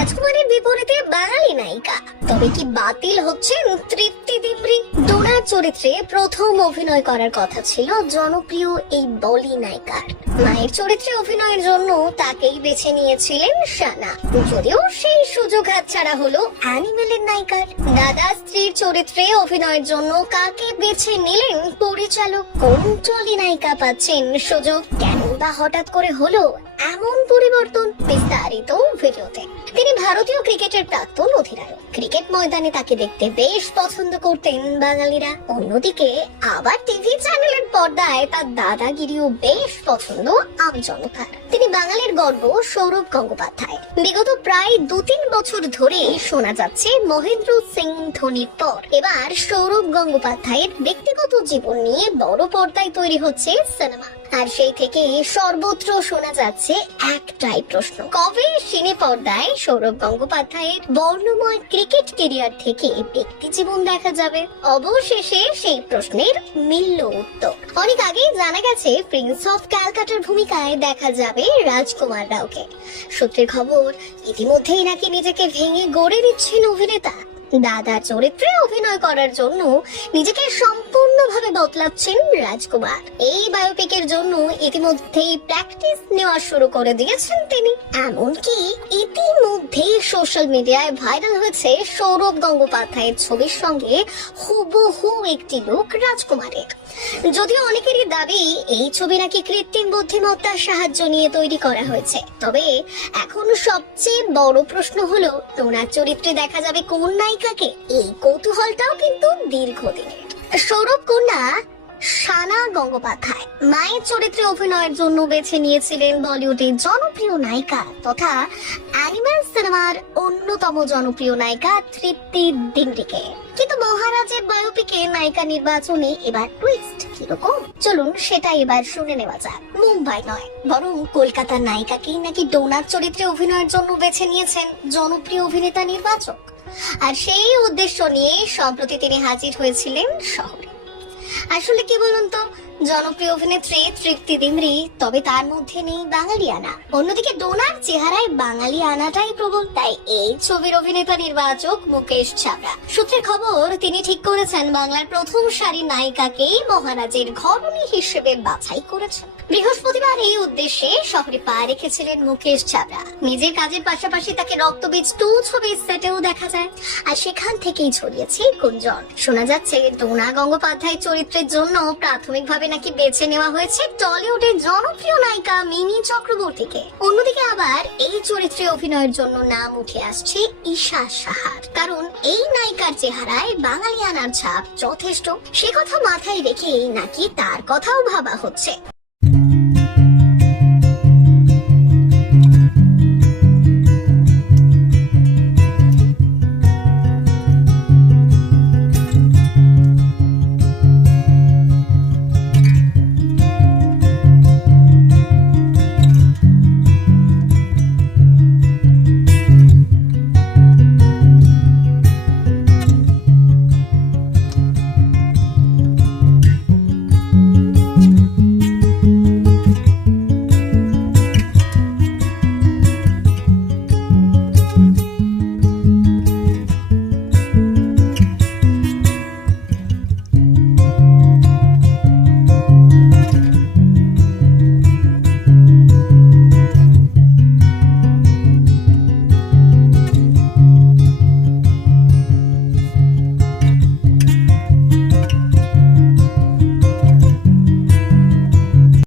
রাজকুমারের বিপরীতে বাঙালি নায়িকা। তবে কি বাতিল হচ্ছেন তৃপ্তি দিব্রি? ডোনার চরিত্রে প্রথম অভিনয় করার কথা ছিল জনপ্রিয় এই বলি নায়িকার। মায়ের চরিত্রে অভিনয়ের জন্য তাকেই বেছে নিয়েছিলেন সানা যদিও সেই সুযোগ হাতছাড়া হলো অ্যানিমেলের নায়িকার। দাদা স্ত্রীর চরিত্রে অভিনয়ের জন্য কাকে বেছে নিলেন পরিচালক? কোন টলি নায়িকা পাচ্ছেন সুযোগ? কেন বা হঠাৎ করে হলো এমন পরিবর্তন বিস্তারিত ভিডিওতে। তিনি ভারতীয় ক্রিকেটের প্রাক্তন অধিনায়ক। ক্রিকেট ময়দানে তাকে দেখতে বেশ পছন্দ করতেন বাঙালিরা। অন্যদিকে, আবার টিভি চ্যানেলের পর্দায় তার দাদাগিরিও বেশ পছন্দ আম জনতার তিনি বাঙালির গর্ব সৌরভ গঙ্গোপাধ্যায়। বিগত প্রায় দু তিন বছর ধরে শোনা যাচ্ছে মহেন্দ্র সিং ধোনির পর। এবার সৌরভ গঙ্গোপাধ্যায়ের ব্যক্তিগত জীবন নিয়ে বড় পর্দায় তৈরি হচ্ছে সিনেমা। আর সেই থেকে সর্বত্র শোনা যাচ্ছে একটাই প্রশ্ন। কবে সিনে পর্দায় সৌরভ গঙ্গোপাধ্যায়ের বর্ণময় ক্রিকেট কেরিয়ার থেকে ব্যক্তি জীবন দেখা যাবে? অবশেষে সেই প্রশ্নের মিলল উত্তর। অনেক আগেই জানা গেছে প্রিন্স অফ ক্যালকাটার ভূমিকায় দেখা যাবে রাজকুমার রাওকে। সূত্রের খবর, ইতিমধ্যেই নাকি নিজেকে ভেঙে গড়ে দিচ্ছেন অভিনেতা। দাদা চরিত্রে অভিনয় করার জন্য নিজেকে সম্পূর্ণভাবে বদলাচ্ছেন রাজকুমার। এই বায়োপিকের জন্য ইতিমধ্যেই প্র্যাকটিস নেওয়া শুরু করে দিয়েছেন তিনি। এমনকি ইতিমধ্যেই সোশ্যাল মিডিয়ায় ভাইরাল হয়েছে সৌরভ গঙ্গোপাধ্যায়ের ছবির সঙ্গে হুবহু একটি লোক রাজকুমারের। যদিও অনেকেরই দাবি, এই ছবি নাকি কৃত্রিম বুদ্ধিমত্তার সাহায্য নিয়ে তৈরি করা হয়েছে। তবে এখন সবচেয়ে বড় প্রশ্ন হলো তোনার চরিত্রে দেখা যাবে কোন নায়িকাকে এই কৌতূহলটাও কিন্তু দীর্ঘদিনের। সৌরভ কন্যা সানা গঙ্গোপাধ্যায়, মায়ের চরিত্রে অভিনয়ের জন্য বেছে নিয়েছিলেন বলিউডের জনপ্রিয় নায়িকা তথা অ্যানিমেল সিনেমার অন্যতম জনপ্রিয় নায়িকা তৃপ্তি ডিংরিকে কিন্তু মহারাজের বায়োপিকে নায়িকা নির্বাচনে এবার টুইস্ট কীরকম? চলুন সেটা এবার শুনে নেওয়া যাক। মুম্বাই নয়, বরং কলকাতার নায়িকাকেই নাকি ডোনার চরিত্রে অভিনয়ের জন্য বেছে নিয়েছেন জনপ্রিয় অভিনেতা নির্বাচক। আর সেই উদ্দেশ্য নিয়ে সম্প্রতি তিনি হাজির হয়েছিলেন শহরে। আসলে কি বলুন তো? জনপ্রিয় অভিনেত্রী তৃপ্তি দিমরি, তবে তার মধ্যে নেই বাঙালি আনা অন্যদিকে ডোনার চেহারায় বাঙালি আনাটাই প্রবল, তাই এই ছবির অভিনেতা নির্বাচক মুকেশ ছাবড়া। সূত্রের খবর, তিনি ঠিক করেছেন, বাংলার প্রথম সারি নায়িকাকেই মহারাজের ঘরণী হিসেবে বাছাই করেছেন। বৃহস্পতিবার এই উদ্দেশ্যে শহরে পা রেখেছিলেন মুকেশ ছাবড়া। নিজের কাজের পাশাপাশি তাকে রক্তবীজ টু ছবির সেটেও দেখা যায়। আর সেখান থেকেই ছড়িয়েছে গুঞ্জন। শোনা যাচ্ছে, ডোনা গঙ্গোপাধ্যায় চরিত্রের জন্য প্রাথমিকভাবে নাকি বেছে নেওয়া হয়েছে টলিউডের জনপ্রিয় নায়িকা মিনি চক্রবর্তীকে। অন্যদিকে আবার এই চরিত্রে অভিনয়ের জন্য নাম উঠে আসছে ঈশা সাহার। কারণ এই নায়িকার চেহারায় বাঙালি আনার ছাপ যথেষ্ট। সে কথা মাথায় রেখেই নাকি তার কথাও ভাবা হচ্ছে।